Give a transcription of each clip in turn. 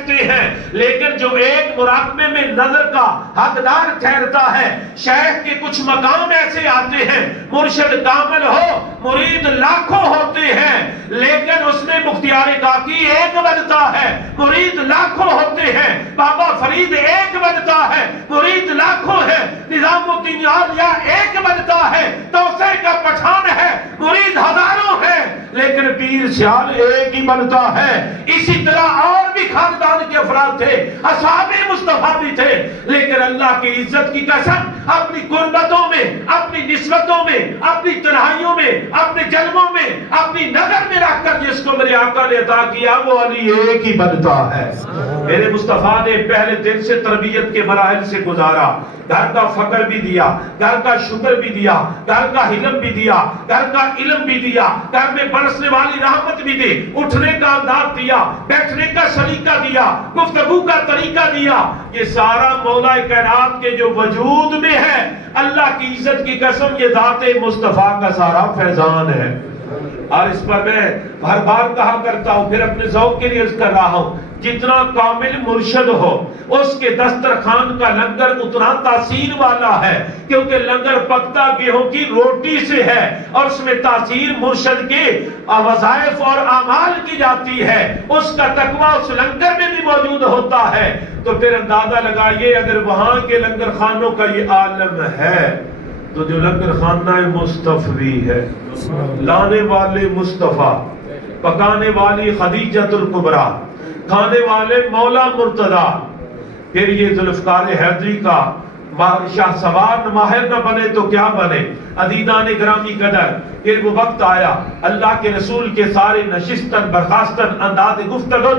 بیٹھتے ہیں، لیکن جو ایک مراقبے میں نظر کا حقدار ٹھہرتا ہے، شیخ کے کچھ مقام ایسے آتے ہیں، مرشد کامل ہو، مرید لاکھوں ہوتے ہیں، لیکن اس میں مختار کاکی ایک بنتا ہے، مرید لاکھوں ہوتے ہیں، بابا فرید ایک بنتا ہے، مرید لاکھوں ہے، نظام الدین اولیاء ایک بنتا ہے، توسے کا پٹھان ہے، مرید ہزاروں ہے، لیکن پیر سیال ایک ہی بنتا ہے۔ اسی طرح اور بھی خاندان کے افراد تھے، اصحاب مصطفیٰ بھی تھے، لیکن اللہ کی عزت کی قسم اپنی قربتوں میں، اپنی نسبتوں میں، اپنی تنہائیوں میں، اپنے جلووں میں، اپنی نظر میں رکھ کر جس کو میرے آقا نے عطا کیا وہ علی ایک ہی بنتا ہے۔ میرے مصطفیٰ نے پہلے دن سے تربیت کے مراحل سے گزارا، گھر کا فقر بھی دیا، گھر کا شکر بھی دیا، گھر کا حلم بھی دیا، گھر کا علم بھی دیا، گھر میں برسنے والی رحمت بھی دی، اٹھنے کا انداز دیا، بیٹھنے کا سلیقہ دیا، گفتگو کا طریقہ دیا۔ یہ سارا مولا کائنات کے جو وجود میں ہے، اللہ کی عزت کی قسم یہ ذات مصطفیٰ کا سارا فیضان ہے۔ اور اس پر میں ہر بار کہا کرتا ہوں، پھر اپنے ذوق کے لیے عرض کر رہا ہوں، جتنا کامل مرشد ہو اس کے دسترخوان کا لنگر اتنا تاثیر والا ہے، کیونکہ لنگر پکتا گیہوں کی روٹی سے ہے، اور اس میں تاثیر مرشد کے وظائف اور اعمال کی جاتی ہے، اس کا تقویٰ اس لنگر میں بھی موجود ہوتا ہے۔ تو پھر اندازہ لگائیے اگر وہاں کے لنگر خانوں کا یہ عالم ہے تو جو لنگر خانہ مصطفی ہے، لانے والے مصطفیٰ، پکانے والی خدیجۃ الکبریٰ، کھانے والے مولا مرتضیٰ، پھر یہ ذوالفقار حیدری کا شاہ سوار ماہر نہ بنے تو کیا بنے۔ عزیزان گرامی قدر، پھر وہ وقت آیا اللہ کے رسول کے سارے نشستن برخاستن انداز گفتگو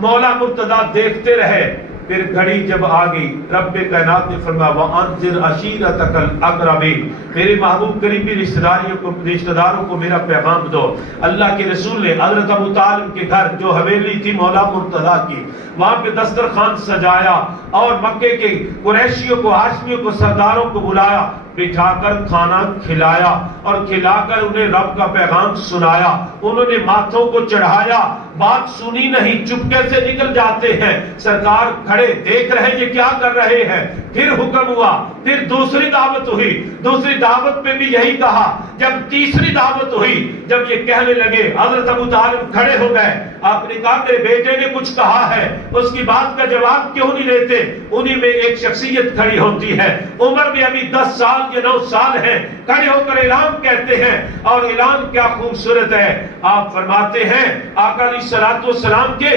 مولا مرتضیٰ دیکھتے رہے۔ پھر گھڑی جب آگئی، رب کائنات نے فرمایا وَأَنذِرْ عَشِيرَتَكَ الْأَقْرَبِينَ، میرے محبوب قریبی رشتہ داروں کو میرا پیغام دو۔ اللہ کے رسول نے حضرت ابو طالب کے گھر جو حویلی تھی مولا مرتضیٰ کی، وہاں پہ دسترخوان سجایا اور مکے کے قریشیوں کو، ہاشمیوں کو، سرداروں کو بلایا، بٹھا کر کھانا کھلایا اور کھلا کر انہیں رب کا پیغام سنایا۔ انہوں نے ماتھوں کو چڑھایا، بات سنی نہیں، چپکے سے نکل جاتے ہیں، سرکار کھڑے دیکھ رہے یہ کیا کر رہے ہیں۔ پھر حکم ہوا، پھر دوسری دعوت ہوئی، دوسری دعوت میں بھی یہی کہا۔ جب تیسری دعوت ہوئی، جب یہ کہنے لگے، حضرت ابو طالب کھڑے ہو گئے، آپ نے کہا میرے بیٹے نے کچھ کہا ہے، اس کی بات کا جواب کیوں نہیں لیتے؟ انہی میں ایک شخصیت کھڑی ہوتی ہے، عمر میں ابھی 10 سال یا 9 سال ہے، کھڑے ہو کر اعلان کہتے ہیں، اور اعلان کیا خوبصورت ہے۔ آپ فرماتے ہیں آقا علیہ الصلوۃ والسلام کے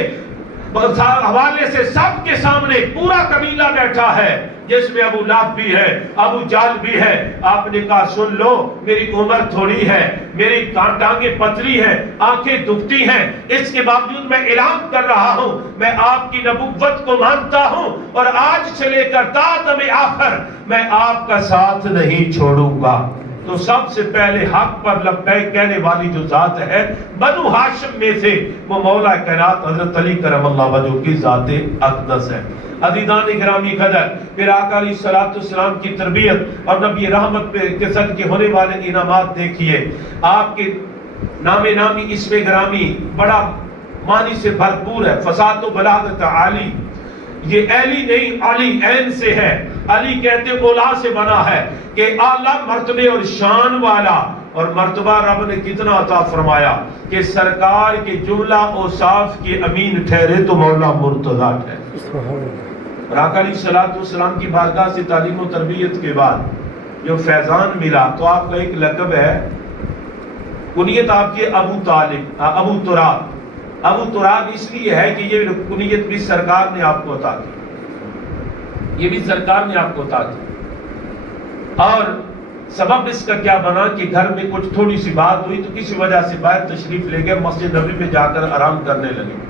حوالے سے سب کے سامنے پورا قبیلہ بیٹھا ہے، جس میں ابو لہب بھی ہے، ابو جہل بھی ہے۔ آپ نے کہا سن لو، میری عمر تھوڑی ہے، میری ٹانگیں پتلی ہیں، آنکھیں دکھتی ہیں، اس کے باوجود میں اعلان کر رہا ہوں میں آپ کی نبوت کو مانتا ہوں، اور آج سے لے کر تا دم آخر میں آپ کا ساتھ نہیں چھوڑوں گا۔ تو سب سے پہلے حق پر لبیک کہنے والی جو ذات ہے بنو ہاشم میں سے، وہ مولا کائنات حضرت علی کرم اللہ وجہہ کی ذات اقدس ہے۔ عزیزان گرامی قدر، پھر آقا علیہ الصلوۃ والسلام کی تربیت اور نبی رحمت پہ کے صدقے ہونے والے انعامات دیکھیے۔ آپ کے نام نامی اسم گرامی بڑا معنی سے بھرپور ہے، فصاحت و بلاغت عالی۔ یہ علی نہیں، علی عین سے ہے، علی کہتے اولا سے بنا ہے کہ اعلیٰ مرتبے اور شان والا، اور مرتبہ رب نے کتنا عطا فرمایا کہ سرکار کے جملہ اوصاف کے امین ٹھہرے تو مولا مرتضیٰ ٹھہرے۔ اور آقا علیہ الصلوۃ والسلام کی بارگاہ سے تعلیم و تربیت کے بعد جو فیضان ملا، تو آپ کا ایک لقب ہے، کنیت آپ کی ابو طالب، ابو تراب۔ ابو تراب اس لیے ہے کہ یہ کنیت بھی سرکار نے آپ کو عطا کی، یہ بھی سرکار نے آپ کو عطا کی۔ اور سبب اس کا کیا بنا کہ گھر میں کچھ تھوڑی سی بات ہوئی تو کسی وجہ سے باہر تشریف لے گئے، مسجد نبوی پہ جا کر آرام کرنے لگے۔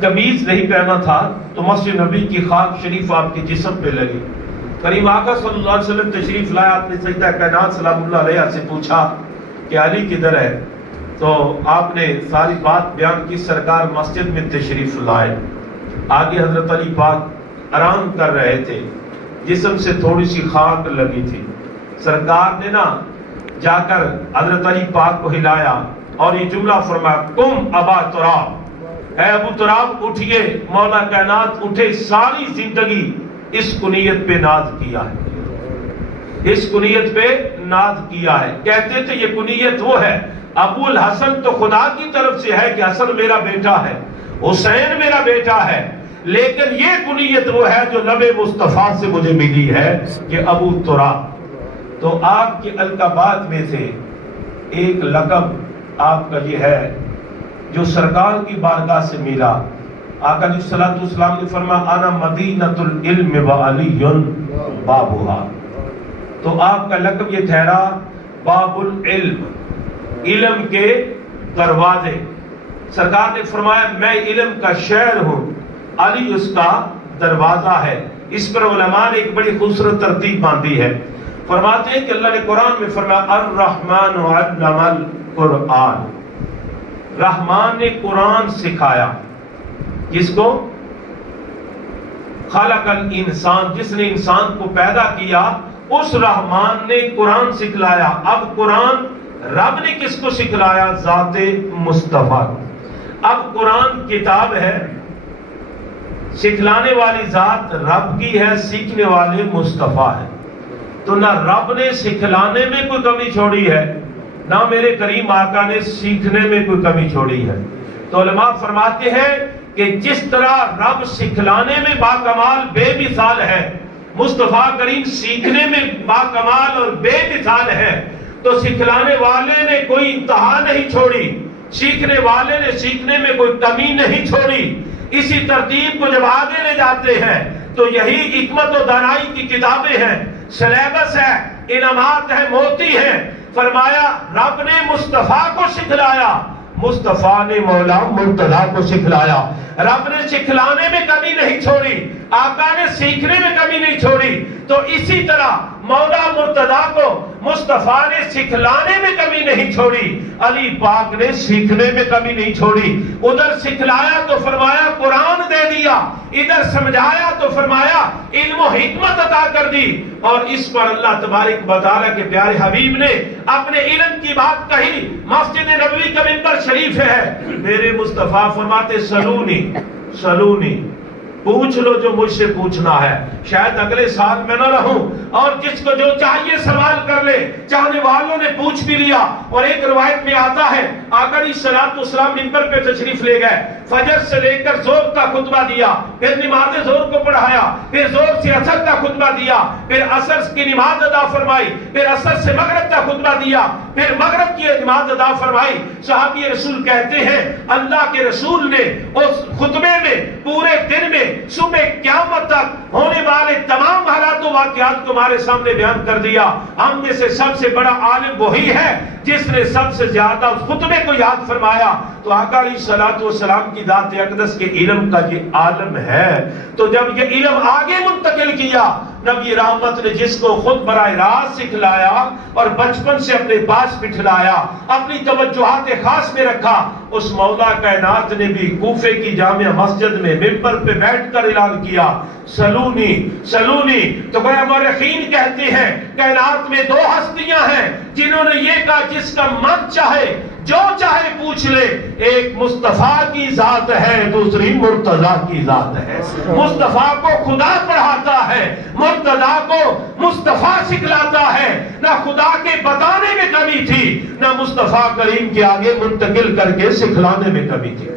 قمیض نہیں پہنا تھا تو مسجد نبوی کی خاک شریف آپ کے جسم پہ لگی۔ کریم آقا صلی اللہ علیہ وسلم تشریف لائے، آپ نے سیدہ کائنات سلام اللہ علیہ سے پوچھا کہ علی کدھر ہے؟ تو آپ نے ساری بات بیان کی، سرکار مسجد میں تشریف لائے، آگے حضرت علی پاک آرام کر رہے تھے، جسم سے تھوڑی سی خاک لگی تھی۔ سرکار نے نا جا کر حضرت علی پاک کو ہلایا اور یہ جملہ فرمایا، قم ابا تراب، اے ابو تراب اٹھئے، مولا کائنات اٹھے، ساری زندگی اس کنیت پہ ناز کیا ہے، اس کنیت پہ ناز کیا ہے۔ کہتے تھے یہ کنیت وہ ہے، ابو الحسن تو خدا کی طرف سے ہے کہ حسن میرا بیٹا ہے، حسین میرا بیٹا ہے، لیکن یہ کنیت وہ ہے جو لب مصطفیٰ سے مجھے ملی ہے کہ ابو تراب۔ تو آپ کے القابات میں سے ایک لقب آپ کا یہ ہے جو سرکار کی بارگاہ سے ملا۔ آقا علیہ الصلوۃ والسلام نے فرمایا انا مدینۃ العلم وعلی بابھا۔ تو آپ کا لقب یہ ٹھہرا باب العلم، علم کے دروازے۔ سرکار نے فرمایا میں علم کا شہر ہوں، علی اس کا دروازہ ہے۔ اس پر علماء نے ایک بڑی خوبصورت ترتیب باندھی ہے، فرماتے ہیں کہ اللہ نے قرآن میں فرمایا الرحمن علم القرآن، رحمان نے قرآن سکھایا۔ جس کو خلق الانسان، جس نے انسان کو پیدا کیا، اس رحمان نے قرآن سکھلایا۔ اب قرآن رب نے کس کو سکھلایا؟ ذات مصطفیٰ۔ اب قرآن کتاب ہے، سکھلانے والی ذات رب کی ہے، سیکھنے والے مصطفیٰ ہے۔ تو نہ رب نے سکھلانے میں کوئی کمی چھوڑی ہے، نہ میرے کریم آقا نے سیکھنے میں کوئی کمی چھوڑی ہے۔ تو علماء فرماتے ہیں کہ جس طرح رب سکھلانے میں باکمال بے مثال ہے، مصطفیٰ کریم سیکھنے میں باکمال اور بے مثال ہے، تو سکھلانے والے نے کوئی انتہا نہیں چھوڑی، سیکھنے والے نے سیکھنے میں کوئی کمی نہیں چھوڑی۔ اسی ترتیب کو جب آگے لے جاتے ہیں تو یہی حکمت و دانائی کی کتابیں ہیں، سلیبس ہے، انعامات ہیں، موتی ہیں۔ فرمایا رب نے مصطفیٰ کو سکھلایا، مصطفیٰ نے مولا مرتضیٰ کو سکھلایا۔ رب نے سکھلانے میں کمی نہیں چھوڑی، آقا نے سیکھنے میں کمی نہیں چھوڑی۔ تو اسی طرح مولا مرتضیٰ کو مصطفیٰ نے سکھلانے میں کمی نہیں چھوڑی، علی پاک نے سیکھنے میں کمی نہیں چھوڑی۔ ادھر سکھلایا تو فرمایا قرآن دے دیا، ادھر سمجھایا تو فرمایا علم و حکمت عطا کر دی۔ اور اس پر اللہ تبارک و تعالیٰ کے پیارے حبیب نے اپنے علم کی بات کہی۔ مسجد نبوی کا منبر شریف ہے، میرے مصطفیٰ فرماتے سلونی سلونی، پوچھ لو جو مجھ سے پوچھنا ہے، شاید اگلے سال میں نہ رہوں، اور جس کو جو چاہیے سوال کر لے۔ چاہنے والوں نے پوچھ بھی لیا، اور ایک روایت میں آتا ہے آقا علیہ الصلوۃ والسلام منبر پہ تشریف لے گئے، فجر سے لے کر ظہر کا خطبہ دیا، پھر نماز ظہر کو پڑھایا، پھر ظہر سے عصر کا خطبہ دیا، پھر عصر کی نماز ادا فرمائی، پھر عصر سے مغرب کا خطبہ دیا، پھر مغرب کی نماز ادا فرمائی۔ صحابی رسول کہتے ہیں اللہ کے رسول نے اس خطبے میں پورے دن میں صبح قیامت تک ہونے والے تمام حالات و واقعات کو ہمارے سامنے بیان کر دیا۔ ہم میں سے سب سے بڑا عالم وہی ہے جس نے سب سے زیادہ اس خطبے کو یاد فرمایا۔ تو آقا علیہ الصلوۃ والسلام کی ذات اقدس کے علم کا یہ عالم ہے۔ تو جب یہ علم آگے منتقل کیا، نبی رحمت نے جس کو خود براہ راست سکھلایا اور بچپن سے اپنے پاس بٹھلایا، اپنی توجہات خاص میں رکھا، اس مولا کائنات نے بھی کوفے کی جامع مسجد میں منبر پہ بیٹھ کر اعلان کیا سلونی سلونی۔ تو گویا مورخین کہتے ہیں کائنات میں دو ہستیاں ہیں جنہوں نے یہ کہا جس کا من چاہے جو چاہے پوچھ لے۔ ایک مصطفیٰ کی ذات ہے، دوسری مرتضیٰ کی ذات ہے۔ مصطفیٰ کو خدا پڑھاتا ہے، مرتضیٰ کو مصطفیٰ سکھلاتا ہے۔ نہ خدا کے بتانے میں کمی تھی، نہ مصطفیٰ کریم کے آگے منتقل کر کے سکھلانے میں کمی تھی۔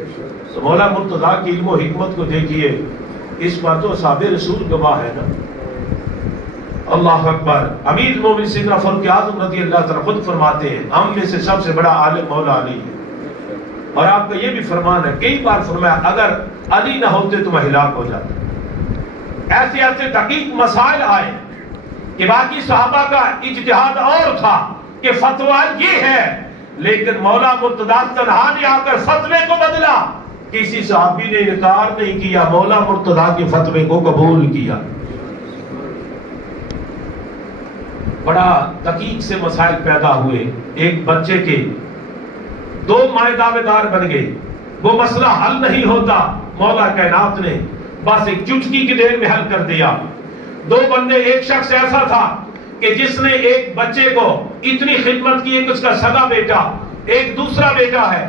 تو مولا مرتضیٰ کی علم و حکمت کو دیکھیے، اس پر تو صحابہ رسول گواہ ہے نا۔ اللہ اکبر۔ امیر المومنین سیدنا فاروق اعظم رضی اللہ تعالیٰ خود فرماتے ہیں ہم میں سے سب سے بڑا عالم مولا علی ہے، اور آپ کا یہ بھی فرمان ہے، کئی بار فرمایا اگر علی نہ ہوتے تو میں ہلاک ہو جاتا۔ ایسے ایسے دقیق مسائل آئے کہ باقی صحابہ کا اجتہاد اور تھا کہ فتویٰ یہ ہے، لیکن مولا مرتضیٰ تنہا نے آ کر فتوے کو بدلا۔ کسی صحابی نے انکار نہیں کیا، مولا مرتضیٰ کے فتوے کو قبول کیا۔ بڑا دقیق سے مسائل پیدا ہوئے، ایک بچے کے دو مائیں دعوے دار بن گئے، وہ مسئلہ حل نہیں ہوتا، مولا کائنات نے بس ایک چٹکی کی دیر میں حل کر دیا۔ دو بندے، ایک شخص ایسا تھا کہ جس نے ایک بچے کو اتنی خدمت کی، ایک اس کا سگا بیٹا، ایک دوسرا بیٹا ہے